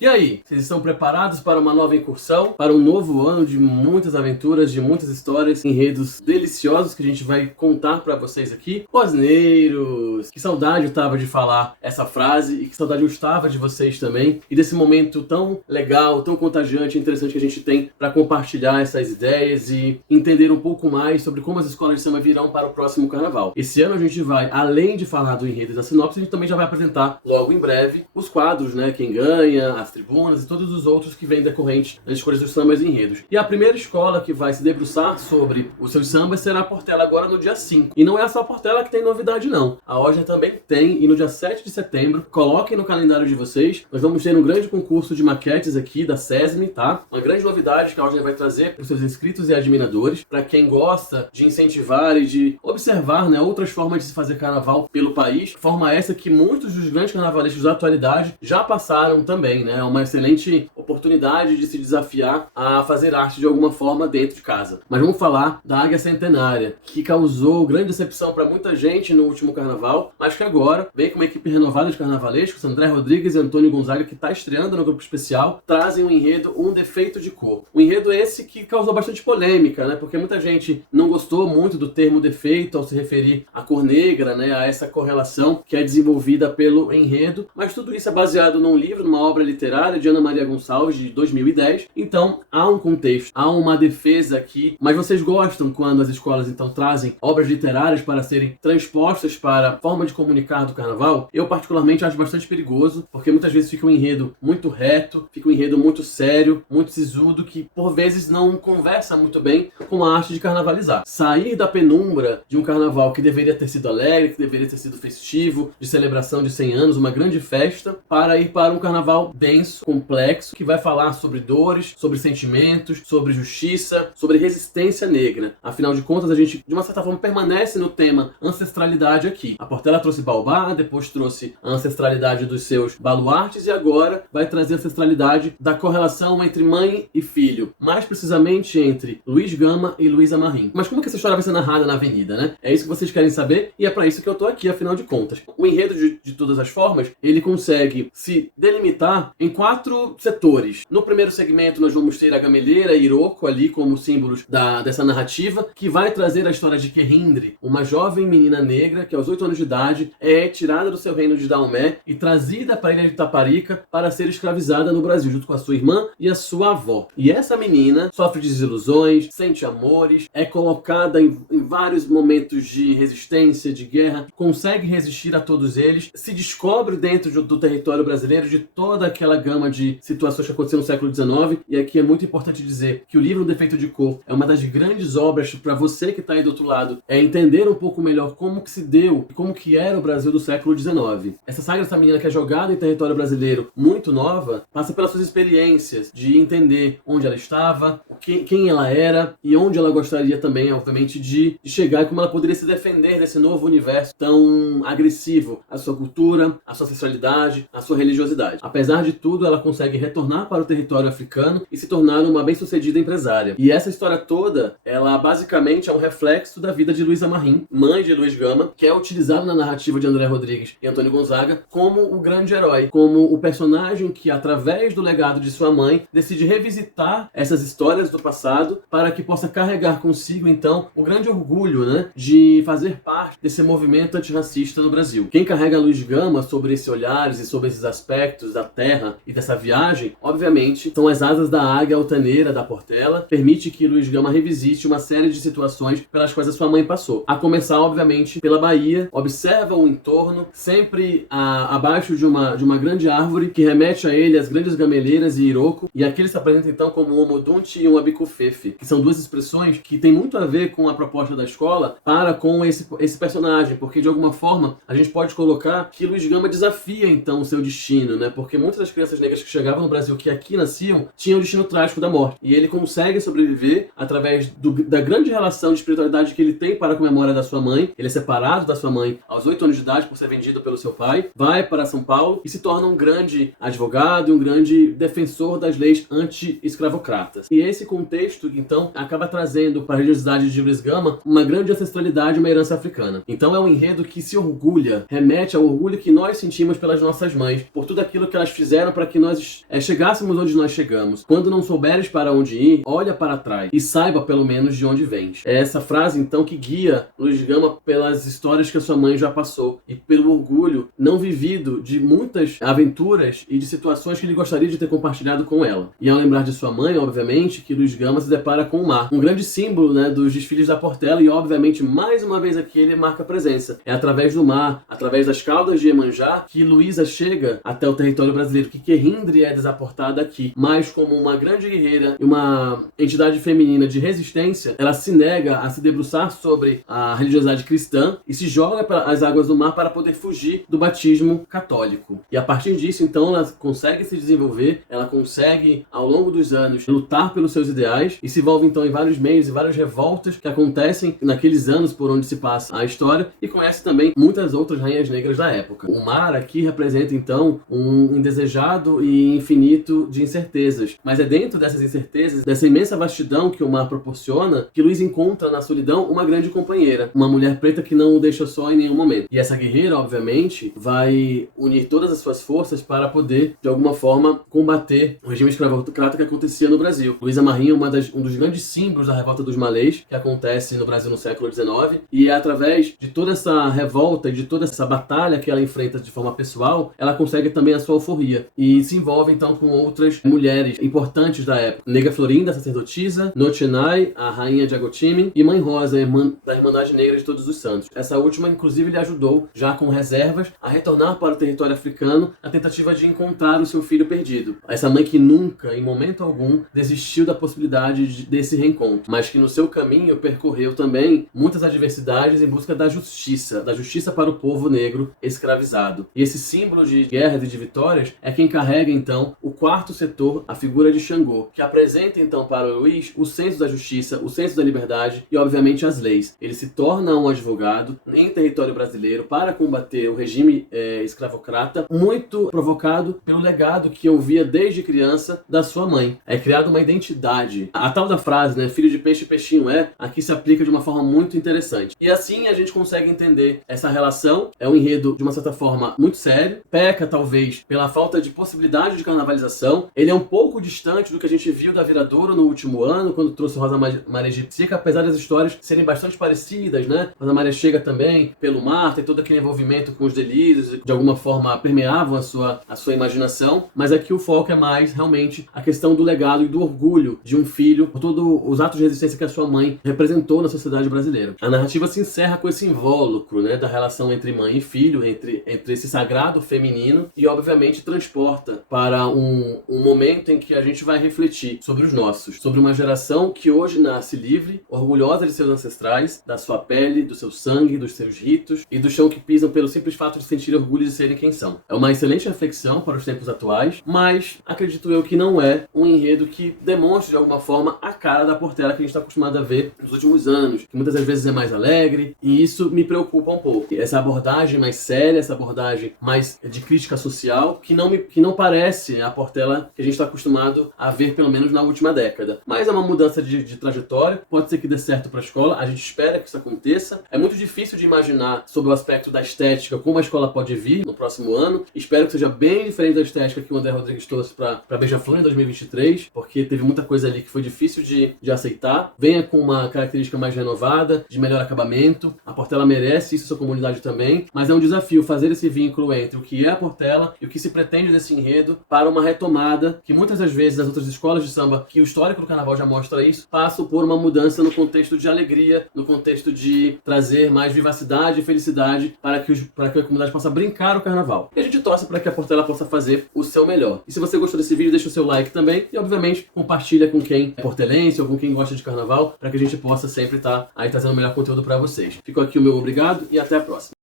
E aí, vocês estão preparados para uma nova incursão? Para um novo ano de muitas aventuras, de muitas histórias, enredos deliciosos que a gente vai contar para vocês aqui? Rosneiros! Que saudade eu tava de falar essa frase e que saudade eu estava de vocês também. E desse momento tão legal, tão contagiante e interessante que a gente tem para compartilhar essas ideias e entender um pouco mais sobre como as escolas de samba virão para o próximo carnaval. Esse ano a gente vai, além de falar do enredo e da sinopse, a gente também já vai apresentar logo em breve os quadros, né? Quem ganha, as tribunas e todos os outros que vêm decorrentes das escolhas dos sambas e enredos. E a primeira escola que vai se debruçar sobre os seus sambas será a Portela agora no dia 5. E não é só a Portela que tem novidade não. A Osger também tem, e no dia 7 de setembro, coloquem no calendário de vocês, nós vamos ter um grande concurso de maquetes aqui da SESM, tá? Uma grande novidade que a Osger vai trazer para os seus inscritos e admiradores, para quem gosta de incentivar e de observar, né, outras formas de se fazer carnaval pelo país. Forma essa que muitos dos grandes carnavalescos da atualidade já passaram também, né? É uma excelente oportunidade de se desafiar a fazer arte de alguma forma dentro de casa. Mas vamos falar da Águia Centenária, que causou grande decepção para muita gente no último carnaval, mas que agora vem com uma equipe renovada de carnavalescos, André Rodrigues e Antônio Gonzaga, que está estreando no grupo especial, trazem um enredo, Um Defeito de Cor. Um enredo esse que causou bastante polêmica, né? Porque muita gente não gostou muito do termo defeito ao se referir à cor negra, né? A essa correlação que é desenvolvida pelo enredo, mas tudo isso é baseado num livro, numa obra literária de Ana Maria Gonçalves, de 2010. Então, há um contexto, há uma defesa aqui. Mas vocês gostam quando as escolas, então, trazem obras literárias para serem transpostas para a forma de comunicar do carnaval? Eu, particularmente, acho bastante perigoso, porque muitas vezes fica um enredo muito reto, fica um enredo muito sério, muito sisudo, que, por vezes, não conversa muito bem com a arte de carnavalizar. Sair da penumbra de um carnaval que deveria ter sido alegre, que deveria ter sido festivo, de celebração de 100 anos, uma grande festa, para ir para um carnaval denso, complexo, que vai falar sobre dores, sobre sentimentos, sobre justiça, sobre resistência negra. Afinal de contas, a gente, de uma certa forma, permanece no tema ancestralidade aqui. A Portela trouxe Baobá, depois trouxe a ancestralidade dos seus baluartes e agora vai trazer a ancestralidade da correlação entre mãe e filho, mais precisamente entre Luiz Gama e Luísa Marim. Mas como que essa história vai ser narrada na avenida, né? É isso que vocês querem saber e é para isso que eu tô aqui, afinal de contas. O enredo, de todas as formas, ele consegue se delimitar em 4 setores. No primeiro segmento nós vamos ter a Gameleira e Iroko ali como símbolos dessa narrativa, que vai trazer a história de Querindre, uma jovem menina negra que aos 8 anos de idade é tirada do seu reino de Daomé e trazida para a ilha de Taparica para ser escravizada no Brasil, junto com a sua irmã e a sua avó. E essa menina sofre desilusões, sente amores, é colocada em vários momentos de resistência, de guerra, consegue resistir a todos eles, se descobre dentro do território brasileiro de toda aquela gama de situações que aconteceram no século XIX, e aqui é muito importante dizer que o livro Um Defeito de Cor é uma das grandes obras para você que está aí do outro lado, é entender um pouco melhor como que se deu, como que era o Brasil do século XIX. Essa saga dessa menina que é jogada em território brasileiro muito nova, passa pelas suas experiências de entender onde ela estava, quem ela era e onde ela gostaria também, obviamente, de chegar e como ela poderia se defender desse novo universo tão agressivo, a sua cultura, a sua ancestralidade, a sua religiosidade. Apesar de tudo, ela consegue retornar para o território africano e se tornar uma bem-sucedida empresária. E essa história toda, ela basicamente é um reflexo da vida de Luísa Marim, mãe de Luiz Gama, que é utilizada na narrativa de André Rodrigues e Antônio Gonzaga como o grande herói, como o personagem que, através do legado de sua mãe, decide revisitar essas histórias do passado para que possa carregar consigo, então, o grande orgulho, né, de fazer parte desse movimento antirracista no Brasil. Quem carrega Luiz Gama sobre esses olhares e sobre esses aspectos da terra e dessa viagem, obviamente, são as asas da águia altaneira da Portela, permite que Luiz Gama revisite uma série de situações pelas quais a sua mãe passou. A começar, obviamente, pela Bahia, observa o entorno, sempre abaixo de uma grande árvore que remete a ele as grandes gameleiras e Iroko, e aqui ele se apresenta então como um Omodunte e um Abicufefe, que são duas expressões que têm muito a ver com a proposta da escola para com esse personagem, porque de alguma forma a gente pode colocar que Luiz Gama desafia então o seu destino, né? Porque muitas das crianças negras que chegavam no Brasil, que que aqui nasciam tinham o destino trágico da morte. E ele consegue sobreviver através da grande relação de espiritualidade que ele tem para com a memória da sua mãe. Ele é separado da sua mãe aos 8 anos de idade por ser vendido pelo seu pai, vai para São Paulo e se torna um grande advogado e um grande defensor das leis anti-escravocratas. E esse contexto, então, acaba trazendo para a religiosidade de Luiz Gama uma grande ancestralidade e uma herança africana. Então é um enredo que se orgulha, remete ao orgulho que nós sentimos pelas nossas mães, por tudo aquilo que elas fizeram para que nós chegássemos onde nós chegamos. Quando não souberes para onde ir, olha para trás e saiba pelo menos de onde vens. É essa frase, então, que guia Luiz Gama pelas histórias que a sua mãe já passou e pelo orgulho não vivido de muitas aventuras e de situações que ele gostaria de ter compartilhado com ela. E ao lembrar de sua mãe, obviamente, que Luiz Gama se depara com o mar, um grande símbolo, né, dos desfiles da Portela, e obviamente mais uma vez aqui ele marca presença. É através do mar, através das caudas de Iemanjá, que Luísa chega até o território brasileiro, que Querindre é desaportada aqui, mas como uma grande guerreira e uma entidade feminina de resistência, ela se nega a se debruçar sobre a religiosidade cristã e se joga para as águas do mar para poder fugir do batismo católico. E a partir disso, então, ela consegue se desenvolver, ela consegue, ao longo dos anos, lutar pelos seus ideais e se envolve, então, em vários meios e várias revoltas que acontecem naqueles anos por onde se passa a história, e conhece também muitas outras rainhas negras da época. O mar aqui representa, então, um indesejado e infinito de incertezas. Mas é dentro dessas incertezas, dessa imensa vastidão que o mar proporciona, que Luiz encontra na solidão uma grande companheira, uma mulher preta que não o deixa só em nenhum momento. E essa guerreira, obviamente, vai unir todas as suas forças para poder, de alguma forma, combater o regime escravocrata que acontecia no Brasil. Luísa Marinho é um dos grandes símbolos da revolta dos malês, que acontece no Brasil no século XIX, e é através de toda essa revolta e de toda essa batalha que ela enfrenta de forma pessoal, ela consegue também a sua alforria, e se envolve então com outras mulheres importantes da época. Nega Florinda, a sacerdotisa, Nochenai, a rainha de Agotime, e Mãe Rosa, a irmã da Irmandade Negra de Todos os Santos. Essa última, inclusive, lhe ajudou, já com reservas, a retornar para o território africano na tentativa de encontrar o seu filho perdido. Essa mãe que nunca, em momento algum, desistiu da possibilidade desse reencontro, mas que no seu caminho percorreu também muitas adversidades em busca da justiça para o povo negro escravizado. E esse símbolo de guerras e de vitórias é quem carrega, então, o quarto setor, a figura de Xangô, que apresenta, então, para o Luiz o senso da justiça, o senso da liberdade e, obviamente, as leis. Ele se torna um advogado em território brasileiro para combater o regime escravocrata, muito provocado pelo legado que ouvia desde criança da sua mãe. É criada uma identidade. A tal da frase, né, filho de peixe, peixinho é, aqui se aplica de uma forma muito interessante. E assim a gente consegue entender essa relação. É um enredo, de uma certa forma, muito sério. Peca, talvez, pela falta de possibilidade de carnavalização. Ele é um pouco distante do que a gente viu da Viradouro no último ano, quando trouxe Rosa Maria Egipcica, apesar das histórias serem bastante parecidas, né? Rosa Maria chega também pelo mar, tem todo aquele envolvimento com os delírios, de alguma forma permeavam a sua imaginação, mas aqui o foco é mais, realmente, a questão do legado e do orgulho de um filho, por todos os atos de resistência que a sua mãe representou na sociedade brasileira. A narrativa se encerra com esse invólucro, né, da relação entre mãe e filho, entre esse sagrado feminino, e obviamente transporta para um momento em que a gente vai refletir sobre os nossos, sobre uma geração que hoje nasce livre, orgulhosa de seus ancestrais, da sua pele, do seu sangue, dos seus ritos e do chão que pisam pelo simples fato de sentir orgulho de serem quem são. É uma excelente reflexão para os tempos atuais, mas acredito eu que não é um enredo que demonstre de alguma forma a cara da Portela que a gente está acostumado a ver nos últimos anos, que muitas das vezes é mais alegre, e isso me preocupa um pouco. Essa abordagem mais séria, essa abordagem mais de crítica social, que não parece a Portela que a gente está acostumado a ver, pelo menos na última década. Mas é uma mudança de trajetória, pode ser que dê certo para a escola, a gente espera que isso aconteça. É muito difícil de imaginar sobre o aspecto da estética como a escola pode vir no próximo ano. Espero que seja bem diferente da estética que o André Rodrigues trouxe para Beija-Flor em 2023, porque teve muita coisa ali que foi difícil de aceitar. Venha com uma característica mais renovada, de melhor acabamento. A Portela merece isso, sua comunidade também, mas é um desafio fazer esse vínculo entre o que é a Portela e o que se pretende desse enredo para uma retomada que muitas das vezes as outras escolas de samba, que o histórico do carnaval já mostra isso, passam por uma mudança no contexto de alegria, no contexto de trazer mais vivacidade e felicidade para que a comunidade possa brincar o carnaval. E a gente torce para que a Portela possa fazer o seu melhor. E se você gostou desse vídeo, deixa o seu like também e, obviamente, compartilha com quem é portelense ou com quem gosta de carnaval, para que a gente possa sempre estar aí trazendo o melhor conteúdo para vocês. Fico aqui o meu obrigado e até a próxima.